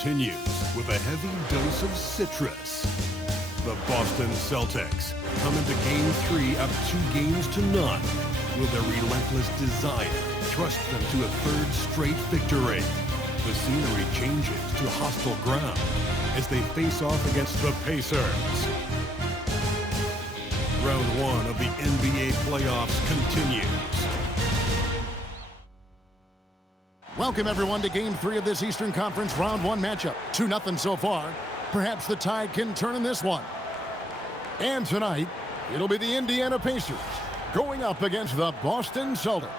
continues with a heavy dose of citrus. The Boston Celtics come into Game 3 up 2-0. Will their relentless desire thrust them to a third straight victory? The scenery changes to hostile ground as they face off against the Pacers. Round 1 of the NBA playoffs continues. Welcome, everyone, to Game 3 of this Eastern Conference Round 1 matchup. 2-0 so far. Perhaps the tide can turn in this one. And tonight, it'll be the Indiana Pacers going up against the Boston Celtics.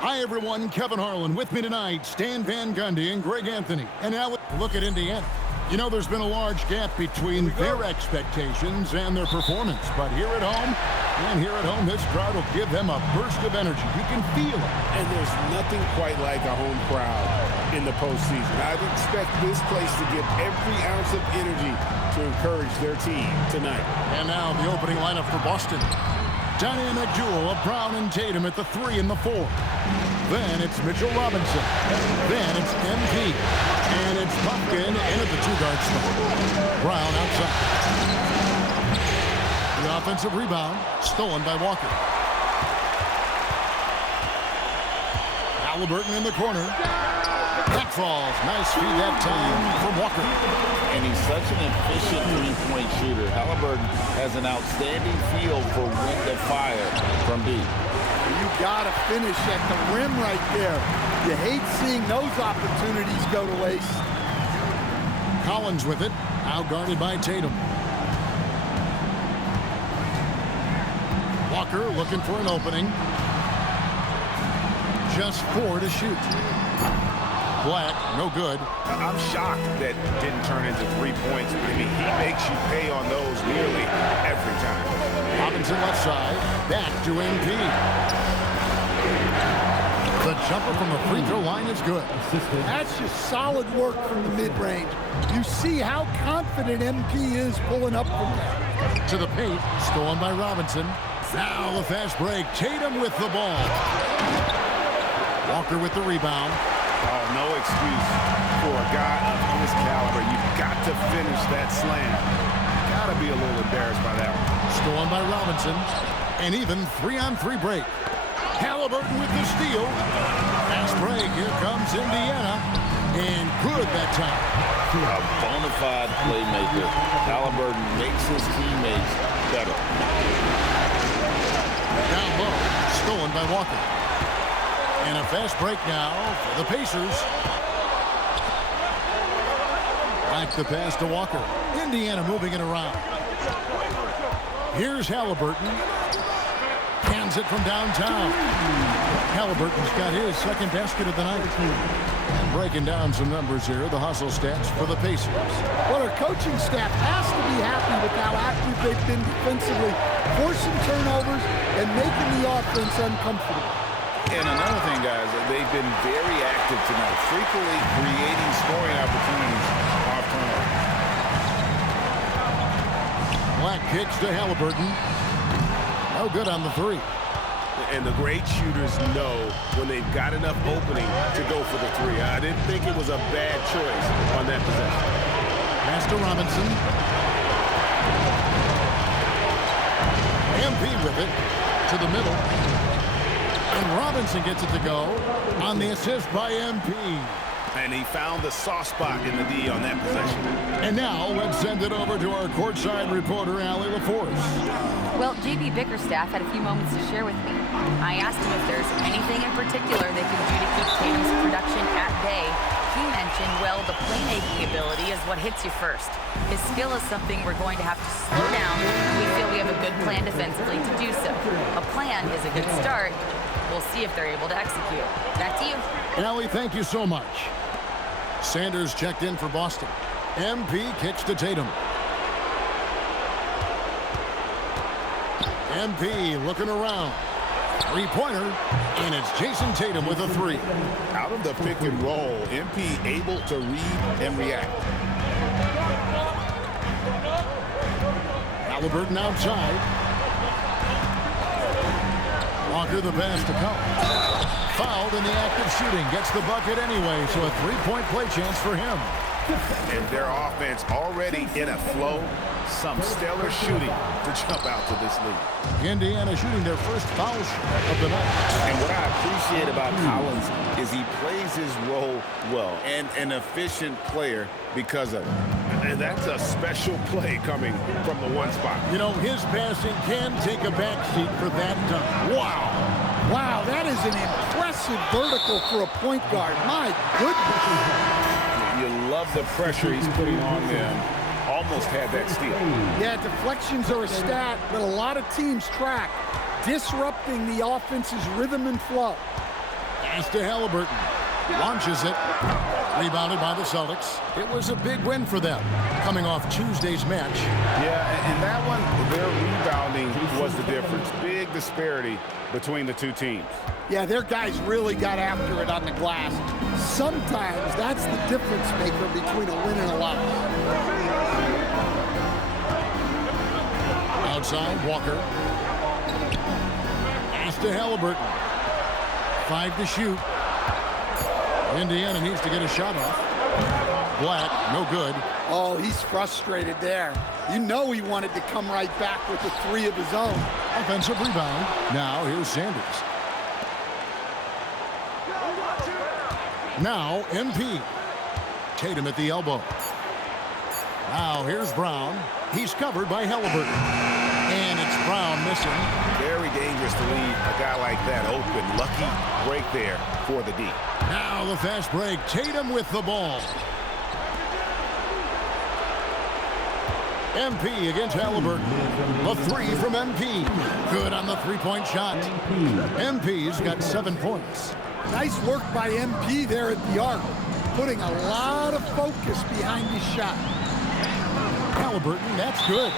Hi, everyone. Kevin Harlan with me tonight. Stan Van Gundy and Greg Anthony. And now look at Indiana. You know, there's been a large gap between their expectations and their performance. But here at home, this crowd will give them a burst of energy. You can feel it. And there's nothing quite like a home crowd in the postseason. I'd expect this place to give every ounce of energy to encourage their team tonight. And now the opening lineup for Boston. Dynamic duo of Brown and Tatum at the 3 and the 4. Then it's Mitchell Robinson. Then it's MP. And it's Pumpkin in at the 2-guard spot. Brown outside. The offensive rebound stolen by Walker. Halliburton in the corner. That falls. Nice feed that time from Walker. And he's such an efficient three-point shooter. Halliburton has an outstanding feel for when to fire from deep. You got to finish at the rim right there. You hate seeing those opportunities go to waste. Collins with it, out-guarded by Tatum. Walker looking for an opening. Just 4 to shoot. Black, no good. I'm shocked that didn't turn into 3 points. I mean, he makes you pay on those nearly every time. Robinson left side, back to MP. The jumper from the free throw line is good. That's just solid work from the mid-range. You see how confident MP is pulling up from there. To the paint, stolen by Robinson. Now the fast break. Tatum with the ball. Walker with the rebound. Oh, no excuse for a guy of his caliber. You've got to finish that slam. Got to be a little embarrassed by that one. Stolen by Robinson. An even 3-on-3 break. Halliburton with the steal. Fast break. Here comes Indiana. And good that time. A bona fide playmaker. Halliburton makes his teammates better. Down low. Stolen by Walker. And a fast break now for the Pacers. Back the pass to Walker. Indiana moving it around. Here's Halliburton. Hands it from downtown. Halliburton's got his second basket of the night. And breaking down some numbers here, the hustle stats for the Pacers. Well, our coaching staff has to be happy with how active they've been defensively, forcing turnovers and making the offense uncomfortable. And another thing, guys, they've been very active tonight, frequently creating scoring opportunities off turnover. Black kicks to Halliburton. No good on the 3. And the great shooters know when they've got enough opening to go for the 3. I didn't think it was a bad choice on that possession. Pass to Robinson. MP with it to the middle. And Robinson gets it to go on the assist by MP. And he found the soft spot in the D on that possession. And now let's send it over to our courtside reporter, Allie LaForce. Well, JB Bickerstaff had a few moments to share with me. I asked him if there's anything in particular they can do to keep Tatum's production at bay. He mentioned, well, the playmaking ability is what hits you first. His skill is something we're going to have to slow down. We feel we have a good plan defensively to do so. A plan is a good start. We'll see if they're able to execute. Back to you. Allie, thank you so much. Sanders checked in for Boston. MP kicks to Tatum. MP looking around. Three-pointer, and it's Jason Tatum with a 3. Out of the pick and roll, MP able to read and react. Halliburton outside. Walker the pass to Collins. Fouled in the act of shooting. Gets the bucket anyway, so a 3-point play chance for him. And their offense already in a flow. Some stellar shooting to jump out to this lead. Indiana shooting their first foul shot of the night. And what I appreciate about Collins is he plays his role well and an efficient player because of it. And that's a special play coming from the one spot. You know, his passing can take a backseat for that dunk. Wow. Wow, that is an impressive vertical for a point guard. My goodness. You love the pressure he's putting on them. Almost had that steal. Yeah, deflections are a stat that a lot of teams track, disrupting the offense's rhythm and flow. Pass to Halliburton. Launches it. Rebounded by the Celtics. It was a big win for them, coming off Tuesday's match. Yeah, and that one, their rebounding was the difference. Big disparity between the two teams. Yeah, their guys really got after it on the glass. Sometimes that's the difference maker between a win and a loss. Outside, Walker. Pass to Halliburton. 5 to shoot. Indiana needs to get a shot off. Black, no good. Oh, he's frustrated there. You know he wanted to come right back with the 3 of his own. Offensive rebound. Now here's Sanders. Now MP. Tatum at the elbow. Now here's Brown. He's covered by Halliburton. And it's Brown missing. Very dangerous to leave a guy like that open. Lucky break there for the D. Now the fast break. Tatum with the ball. MP against Halliburton. A 3 from MP. Good on the three-point shot. MP's got 7 points. Nice work by MP there at the arc, putting a lot of focus behind his shot. Halliburton, that's good.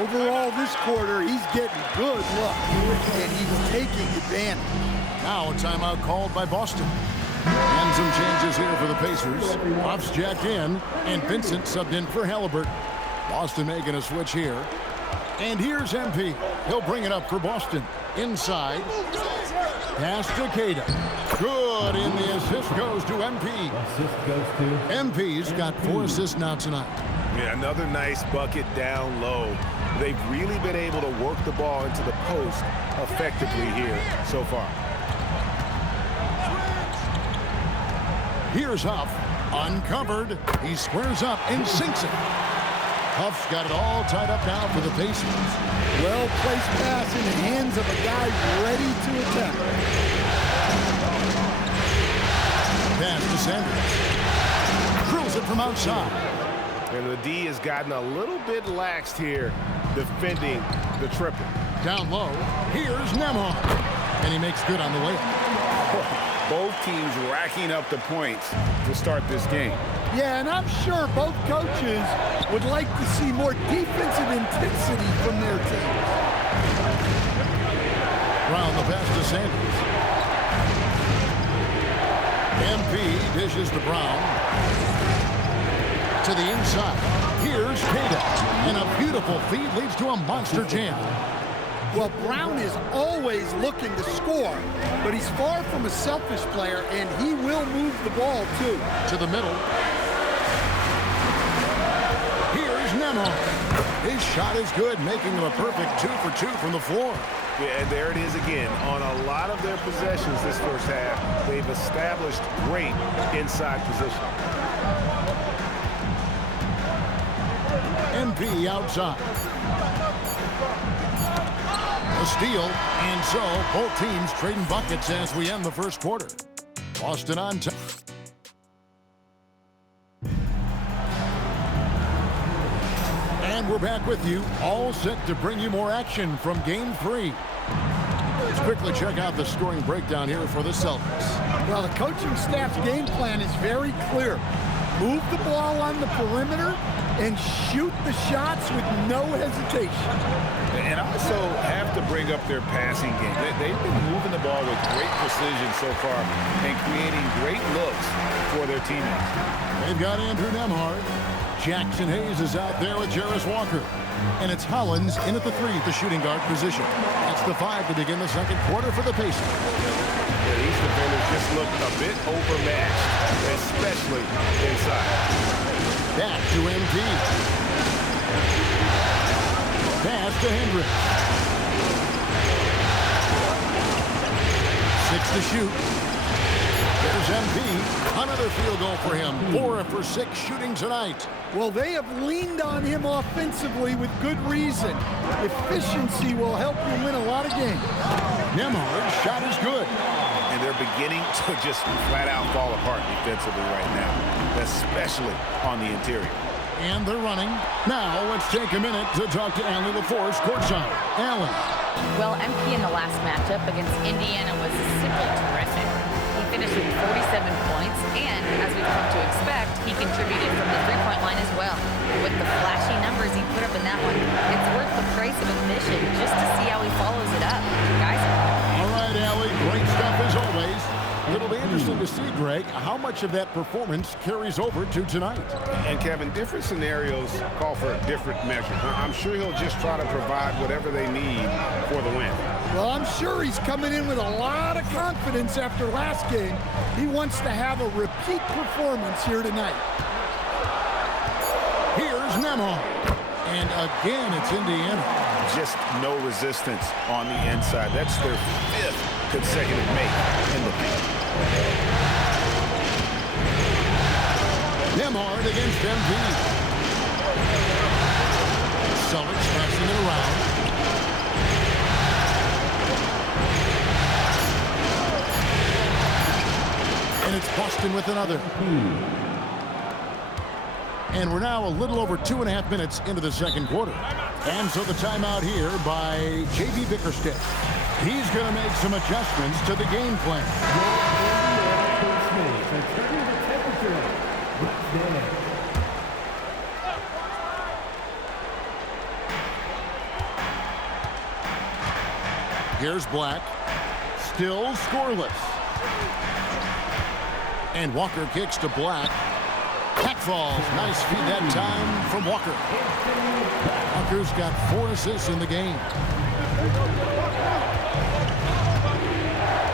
Overall, this quarter, he's getting good look, and he's taking advantage. Now a timeout called by Boston. And some changes here for the Pacers. Buffs jacked in, and Vincent subbed in for Halliburton. Boston making a switch here. And here's MP. He'll bring it up for Boston. Inside. Pass to Queta. Good, and the assist goes to MP. MP's got 4 assists now tonight. Yeah, another nice bucket down low. They've really been able to work the ball into the post effectively here so far. Here's Huff. Uncovered. He squares up and sinks it. Huff's got it all tied up now for the Pacers. Well-placed pass in the hands of a guy ready to attack. Pass to Sanders. Drills it from outside. And the D has gotten a little bit laxed here defending the triple. Down low. Here's Nembhard. And he makes good on the way. Both teams racking up the points to start this game. Yeah, and I'm sure both coaches would like to see more defensive intensity from their teams. Brown the pass to Sanders. MP dishes to Brown. To the inside. Here's Queta. And a beautiful feed leads to a monster jam. Well, Brown is always looking to score, but he's far from a selfish player, and he will move the ball, too. To the middle. Here's Nembhard. His shot is good, making him a perfect 2 for 2 from the floor. Yeah, and there it is again. On a lot of their possessions this first half, they've established great inside position. MP outside. A steal, and so both teams trading buckets as we end the first quarter. Boston on top. And we're back with you, all set to bring you more action from Game 3. Let's quickly check out the scoring breakdown here for the Celtics. Well, the coaching staff's game plan is very clear. Move the ball on the perimeter and shoot the shots with no hesitation. And also have to bring up their passing game. They've been moving the ball with great precision so far and creating great looks for their teammates. They've got Andrew Nembhard Jackson Hayes is out there with Jarris Walker. And it's Hollins in at the 3 at the shooting guard position. That's the 5 to begin the second quarter for the Pacers. Yeah, these defenders just look a bit overmatched, especially inside. Back to MP. Pass to Hendricks. 6 to shoot. There's MP. Another field goal for him. 4 for 6 shooting tonight. Well, they have leaned on him offensively with good reason. Efficiency will help you win a lot of games. Nembhard's shot is good. And they're beginning to just flat out fall apart defensively right now, especially on the interior. And they're running. Now let's take a minute to talk to Allie LaForce courtside. Allie. Well, MP in the last matchup against Indiana was simply terrific. He finished with 47 points, and as we've come to expect, he contributed from the three-point line as well. With the flashy numbers he put up in that one, it's worth the price of admission just to see how he follows it up. Guys? All right, Allie, great stuff as always. It'll be interesting to see, Greg, how much of that performance carries over to tonight. And, Kevin, different scenarios call for a different measure. I'm sure he'll just try to provide whatever they need for the win. Well, I'm sure he's coming in with a lot of confidence after last game. He wants to have a repeat performance here tonight. Here's Nembhard. And again, it's Indiana. Just no resistance on the inside. That's their 5th consecutive make in the paint. Nembhard against MP. Celtics passing it around. And it's Boston with another. And we're now a little over 2.5 minutes into the second quarter. And so the timeout here by J.B. Bickerstaff. He's going to make some adjustments to the game plan. Here's Black. Still scoreless. And Walker kicks to Black. Back falls. Nice feed that time from Walker. Walker's got 4 assists in the game.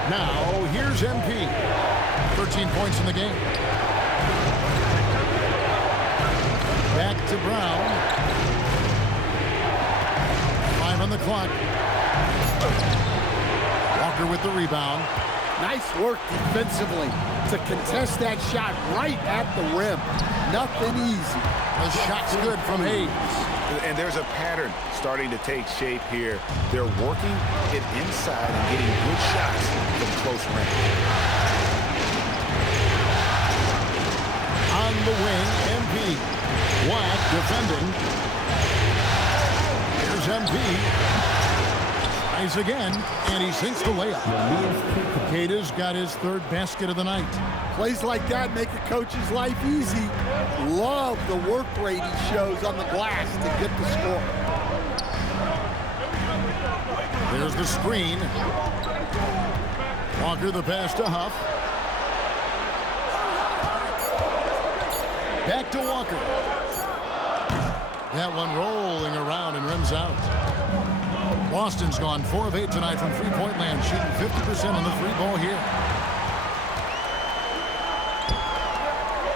Now, here's MP. 13 points in the game. Back to Brown. 5 on the clock. Walker with the rebound. Nice work defensively to contest that shot right at the rim. Nothing easy. The shot's good from Hayes. And there's a pattern starting to take shape here. They're working it inside and getting good shots from close range. On the wing, MP. Black defending. Here's MP. Tries again, and he sinks the layup. Queta's got his 3rd basket of the night. Plays like that make a coach's life easy. Love the work rate he shows on the glass to get the score. There's the screen. Walker the pass to Huff. Back to Walker. That one rolling around and rims out. Boston's gone 4 of 8 tonight from three-point land, shooting 50% on the free ball here.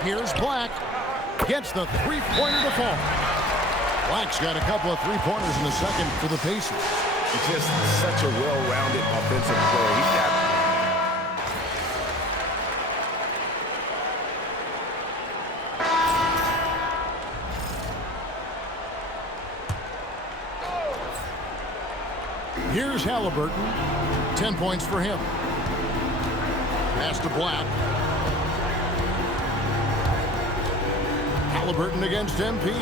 Here's Black. Gets the three-pointer to fall. Black's got a couple of three-pointers in the second for the Pacers. It's just such a well-rounded offensive player. He's got Here's Halliburton. 10 points for him. Pass to Black. Halliburton against MP.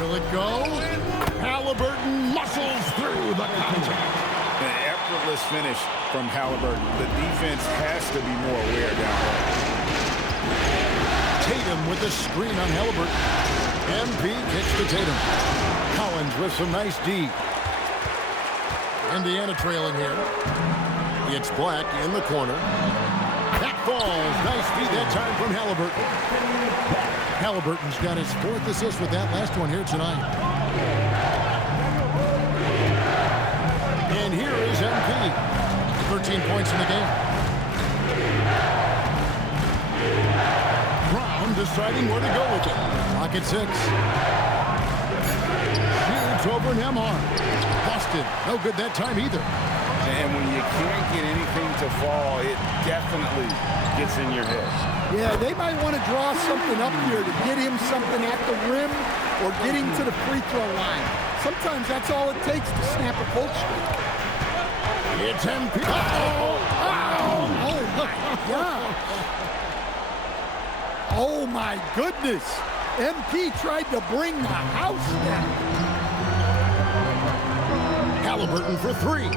Will it go? Halliburton muscles through the contact. an effortless finish from Halliburton. The defense has to be more aware down there. Tatum with the screen on Halliburton. MP kicks to Tatum. Collins with some nice D. Indiana trailing here. It's Black in the corner. Back falls. Nice feed that time from Halliburton. Halliburton's got his 4th assist with that last one here tonight. And here is MP. 13 points in the game. Brown deciding where to go with it. Clock at 6. Shoots over Nembhard. Boston, no good that time either. And when you can't get anything to fall, it definitely gets in your head. Yeah, they might want to draw something up here to get him something at the rim or get him to the free throw line. Sometimes that's all it takes to snap a cold streak. It's MP. Oh my God. Oh my goodness. MP tried to bring the house down. Halliburton for 3.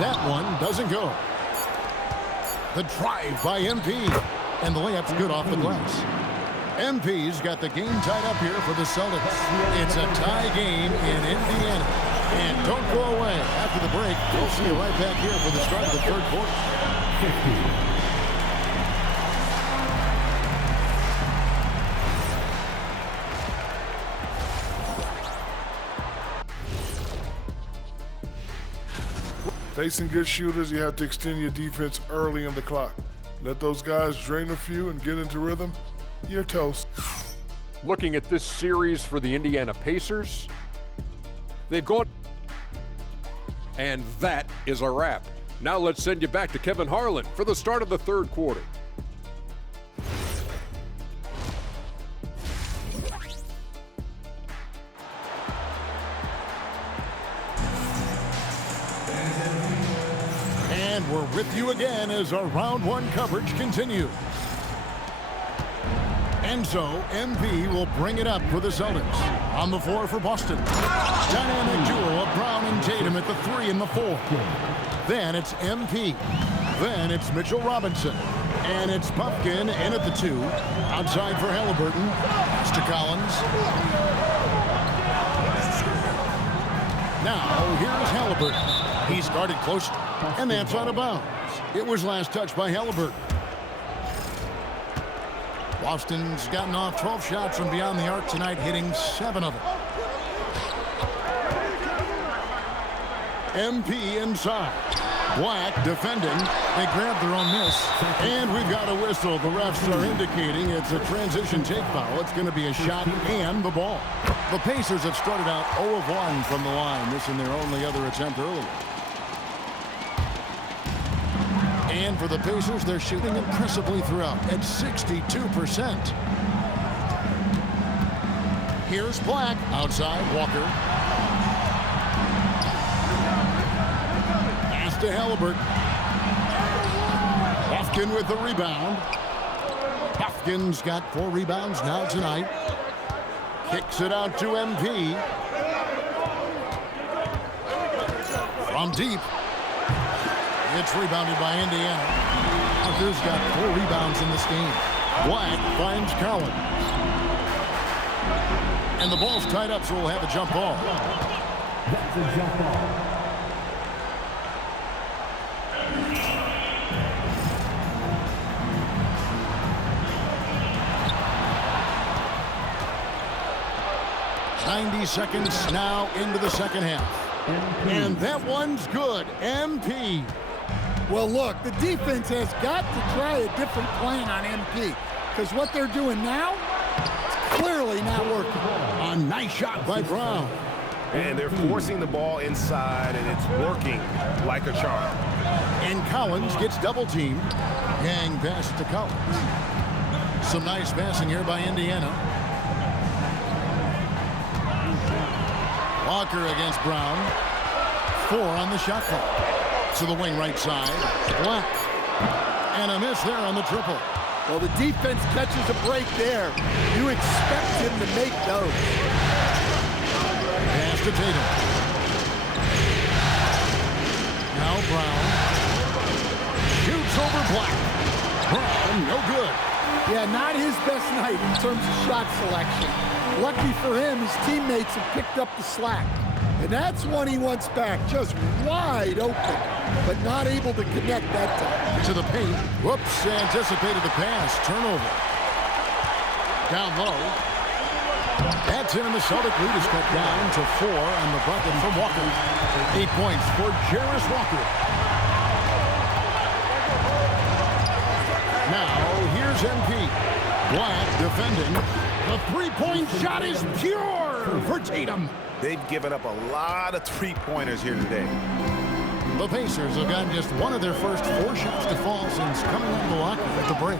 That one doesn't go. The drive by MP. And the layup's good off the glass. MP's got the game tied up here for the Celtics. It's a tie game in Indiana. And don't go away. After the break, we'll see you right back here for the start of the 3rd quarter. Facing good shooters, you have to extend your defense early in the clock. Let those guys drain a few and get into rhythm. You're toast. Looking at this series for the Indiana Pacers, they've gone, and that is a wrap. Now let's send you back to Kevin Harlan for the start of the 3rd quarter. And we're with you again as our round 1 coverage continues. And so, MP will bring it up for the Celtics. On the floor for Boston. Dynamic duo of Brown and Tatum at the 3 and the 4. Then it's MP. Then it's Mitchell Robinson. And it's Pumpkin in at the 2. Outside for Halliburton. Pass to Collins. Now, here's Halliburton. He's guarded close, and that's out of bounds. It was last touched by Halliburton. Boston's gotten off 12 shots from beyond the arc tonight, hitting 7 of them. MP inside. Black defending. They grab their own miss. And we've got a whistle. The refs are indicating it's a transition take foul. It's going to be a shot and the ball. The Pacers have started out 0 of 1 from the line, missing their only other attempt earlier. And for the Pacers, they're shooting impressively throughout at 62%. Here's Black. Outside, Walker. Pass to Halliburton. Hofkin with the rebound. Hofkin's got 4 rebounds now tonight. Kicks it out to MP. From deep. It's rebounded by Indiana. Parker's got 4 rebounds in this game. Black finds Collins. And the ball's tied up, so we'll have a jump ball. That's a jump ball. .90 seconds now into the second half. And that one's good. MP. Well, look, the defense has got to try a different plan on MP, because what they're doing now, it's clearly not working. A nice shot by Brown. And they're forcing the ball inside, and it's working like a charm. And Collins gets double-teamed. Yang pass to Collins. Some nice passing here by Indiana. Walker against Brown. 4 on the shot clock. To the wing right side. Black. And a miss there on the triple. Well, the defense catches a break there. You expect him to make those. Pass to Tatum. Now Brown. Shoots over Black. Brown, no good. Yeah, not his best night in terms of shot selection. Lucky for him, his teammates have picked up the slack. And that's one he wants back, just wide open, but not able to connect that time. To the paint. Whoops, anticipated the pass. Turnover. Down low. That's in, and the Celtic lead is cut down to 4 on the bucket from Walker. 8 points for Jarace Walker. Now, here's MP. Black defending. The three-point shot is pure for Tatum. They've given up a lot of three-pointers here today. The Pacers have gotten just one of their first 4 shots to fall since coming out of the locker at the break.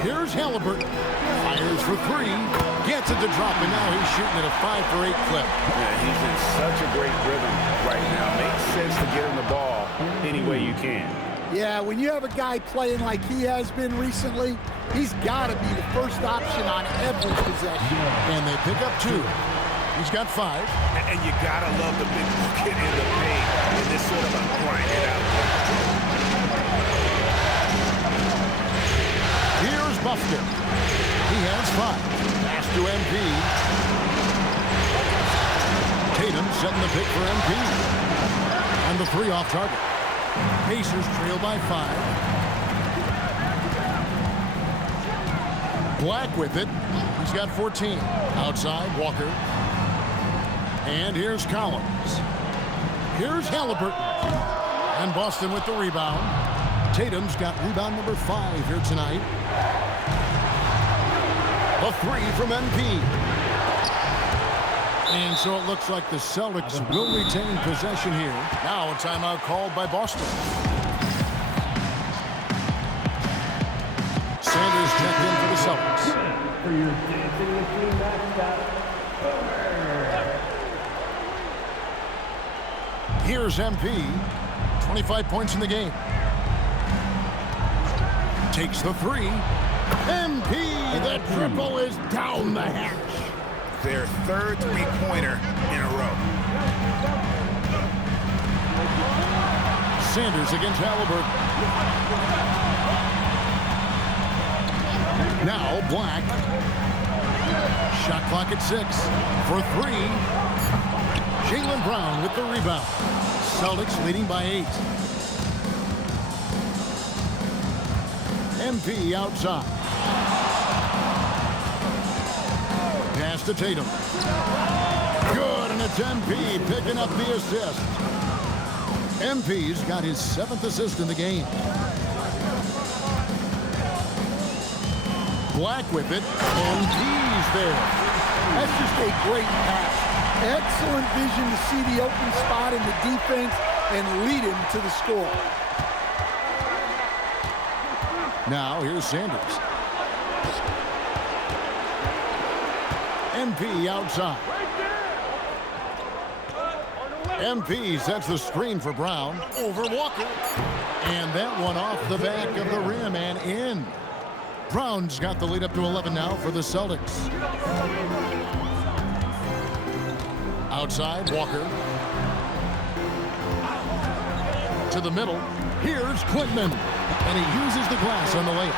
Here's Halliburton. Fires for 3. Gets it to drop, and now he's shooting at a 5-for-8 clip. Yeah, he's in such a great rhythm right now. Makes sense to get him the ball any way you can. Yeah, when you have a guy playing like he has been recently, he's got to be the first option on every possession. And they pick up 2. He's got 5. And you got to love the big bucket in the paint in this sort of a grind-it-out. Here's Buster. He has 5. Pass to MP. Tatum setting the pick for MP. And the 3 off target. Pacers trail by 5. Black with it. He's got 14. Outside, Walker. And here's Collins. Here's Halliburton. And Boston with the rebound. Tatum's got rebound number 5 here tonight. A 3 from MP. And so it looks like the Celtics will retain possession here. Now a timeout called by Boston. Sanders checked in for the Celtics. For your dancing machine mascot, Here's MP. 25 points in the game. Takes the 3. MP, the triple is down the hatch. Their third three-pointer in a row. Sanders against Halliburton. Now Black. Shot clock at 6. For 3. Jaylen Brown with the rebound. Celtics leading by 8. MP outside. Pass to Tatum. Good, and it's MP picking up the assist. MP's got his 7th assist in the game. Black with it, and he's there. That's just a great pass. Excellent vision to see the open spot in the defense and lead him to the score. Now here's Sanders. MP outside. MP sets the screen for Brown over Walker. And that one off the back of the rim and in. Brown's got the lead up to 11 now for the Celtics. Outside, Walker. To the middle. Here's Quintman. And he uses the glass on the layup.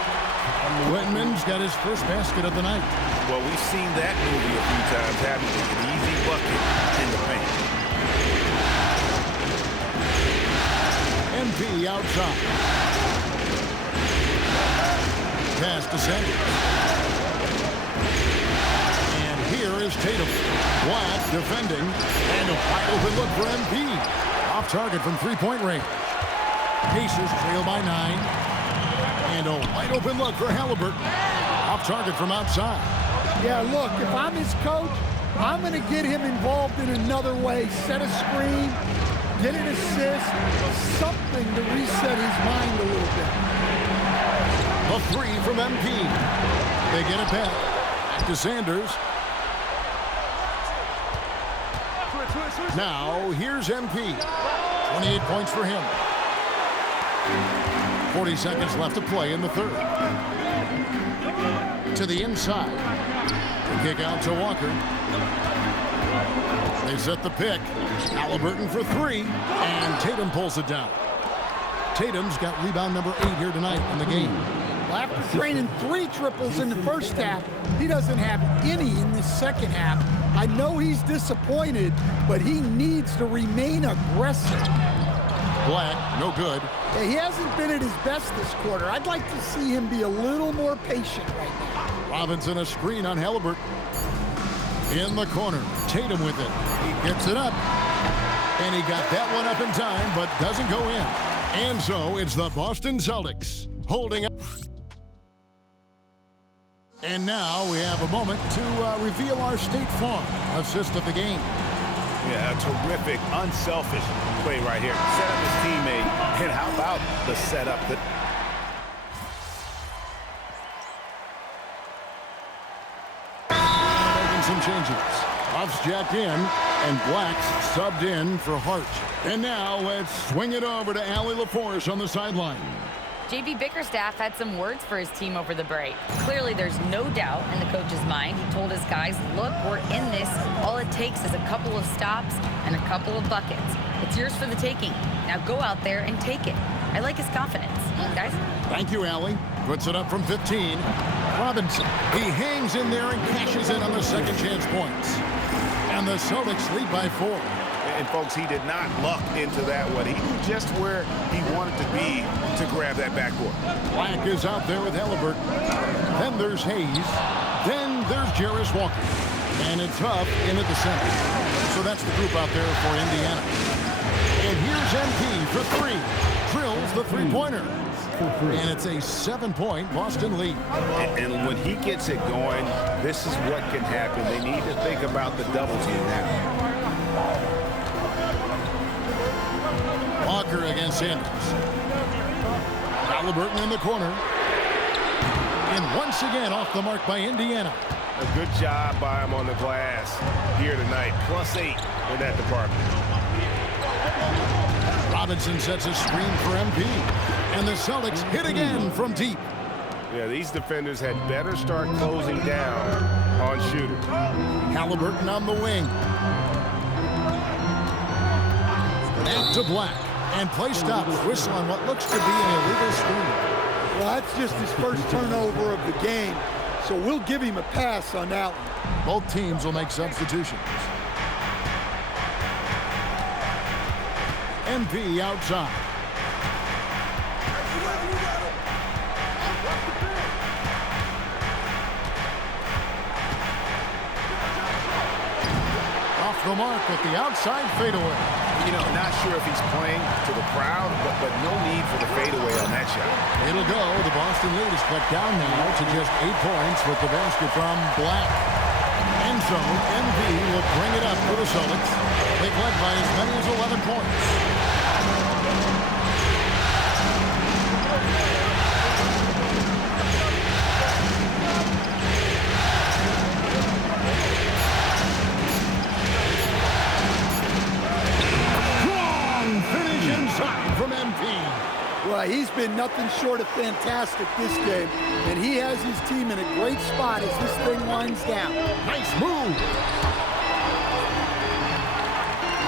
Quintman's got his first basket of the night. Well, we've seen that movie a few times, having an easy bucket in the paint. MP outside. Pass to Sanders. And here is Tatum. Black defending. And a wide open look for MP. Off target from three-point range. Pacers trail by 9. And a wide open look for Halliburton. Off target from outside. Yeah, look, if I'm his coach, I'm going to get him involved in another way. Set a screen, get an assist, something to reset his mind a little bit. A 3 from MP. They get it back. Back to Sanders. Now, here's MP. 28 points for him. 40 seconds left to play in the third. To the inside. The kick out to Walker. They set the pick. Halliburton for 3. And Tatum pulls it down. Tatum's got rebound number 8 here tonight in the game. Well, after training 3 triples in the first half, he doesn't have any in the second half. I know he's disappointed, but he needs to remain aggressive. Black, no good. Yeah, he hasn't been at his best this quarter. I'd like to see him be a little more patient right now. Robinson a screen on Halliburton. In the corner, Tatum with it. He gets it up. And he got that one up in time, but doesn't go in. And so it's the Boston Celtics holding up. And now we have a moment to reveal our State Farm assist of the game. Yeah, a terrific, unselfish play right here. Set up his teammate. And how about the setup? Making some changes. Huff's jacked in, and Black's subbed in for Hart. And now let's swing it over to Allie LaForce on the sideline. JB Bickerstaff had some words for his team over the break. Clearly, there's no doubt in the coach's mind. He told his guys, look, we're in this. All it takes is a couple of stops and a couple of buckets. It's yours for the taking. Now go out there and take it. I like his confidence. Guys? Thank you, Allie. Puts it up from 15. Robinson, he hangs in there and cashes in on the second chance points. And the Celtics lead by 4. And, folks, he did not luck into that one. He knew just where he wanted to be to grab that backboard. Black is out there with Halliburton. Then there's Hayes. Then there's Jarris Walker. And it's Huff in at the center. So that's the group out there for Indiana. And here's MP for 3. Drills the three-pointer. And it's a 7-point Boston lead. And when he gets it going, this is what can happen. They need to think about the double team now. Walker against Sanders. Halliburton in the corner. And once again off the mark by Indiana. A good job by him on the glass here tonight. +8 in that department. Robinson sets a screen for MP. And the Celtics hit again from deep. Yeah, these defenders had better start closing down on shooters. Halliburton on the wing. Back to Black. And play stops. Whistle on what looks to be an illegal screen. Well, that's just his first turnover of the game, so we'll give him a pass on that one. Both teams will make substitutions. MP outside. Off the mark with the outside fadeaway. You know, not sure if he's playing to the crowd, but no need for the fadeaway on that shot. It'll go. The Boston lead is cut down now to just 8 points with the basket from Black. And so, MV will bring it up for the Celtics. They've led by as many as 11 points. Well, he's been nothing short of fantastic this game, and he has his team in a great spot as this thing winds down. Nice move.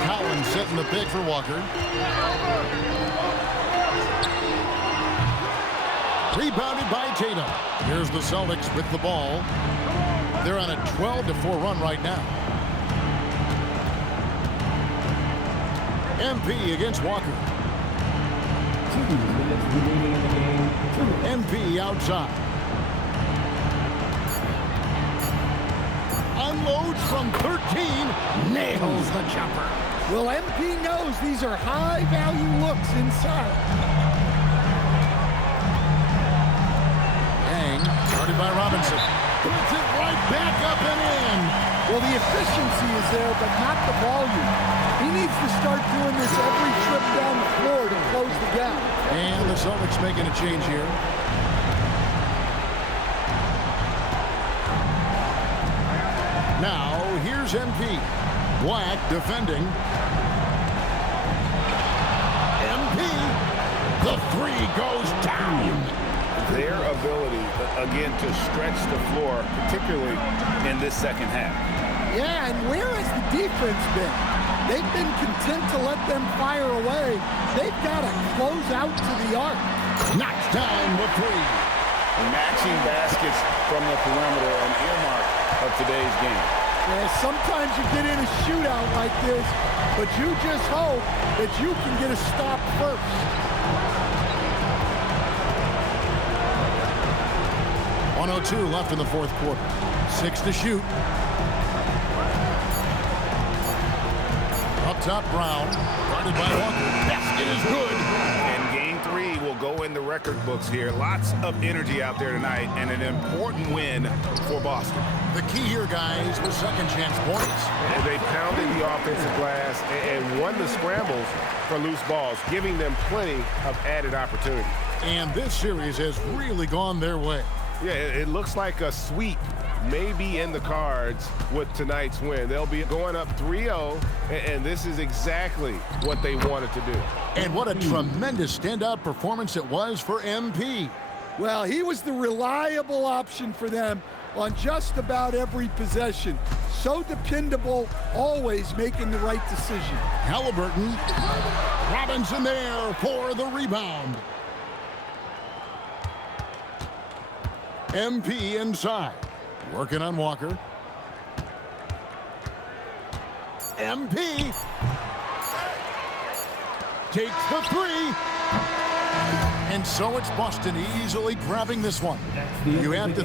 Collins setting the pick for Walker. Rebounded by Tatum. Here's the Celtics with the ball. They're on a 12-4 run right now. MP against Walker. MP outside. Unloads from 13. Nails the jumper. Well, MP knows these are high-value looks inside. Yang, guarded by Robinson. Puts it right back up and in. Well, the efficiency is there, but not the volume. He needs to start doing this every trip down the floor to close the gap. And the Celtics making a change here. Now, here's MP. Black defending. MP. The three goes down. Their ability, again, to stretch the floor, particularly in this second half. Yeah, and where has the defense been? They've been content to let them fire away. They've got to close out to the arc. Knocks down the three. matching baskets from the perimeter, an earmark of today's game. Yeah, sometimes you get in a shootout like this, but you just hope that you can get a stop first. 1:02 left in the fourth quarter. 6 to shoot. Up top, Brown. Guarded by Walker. Basket is good. And game 3 will go in the record books here. Lots of energy out there tonight, and an important win for Boston. The key here, guys, was second chance points. And they pounded the offensive glass and won the scrambles for loose balls, giving them plenty of added opportunity. And this series has really gone their way. Yeah, it looks like a sweep may be in the cards with tonight's win. They'll be going up 3-0, and this is exactly what they wanted to do. And what a tremendous standout performance it was for MP. Well, he was the reliable option for them on just about every possession. So dependable, always making the right decision. Halliburton. Robinson there for the rebound. MP inside. Working on Walker. MP takes the 3. And so it's Boston easily grabbing this one. You have to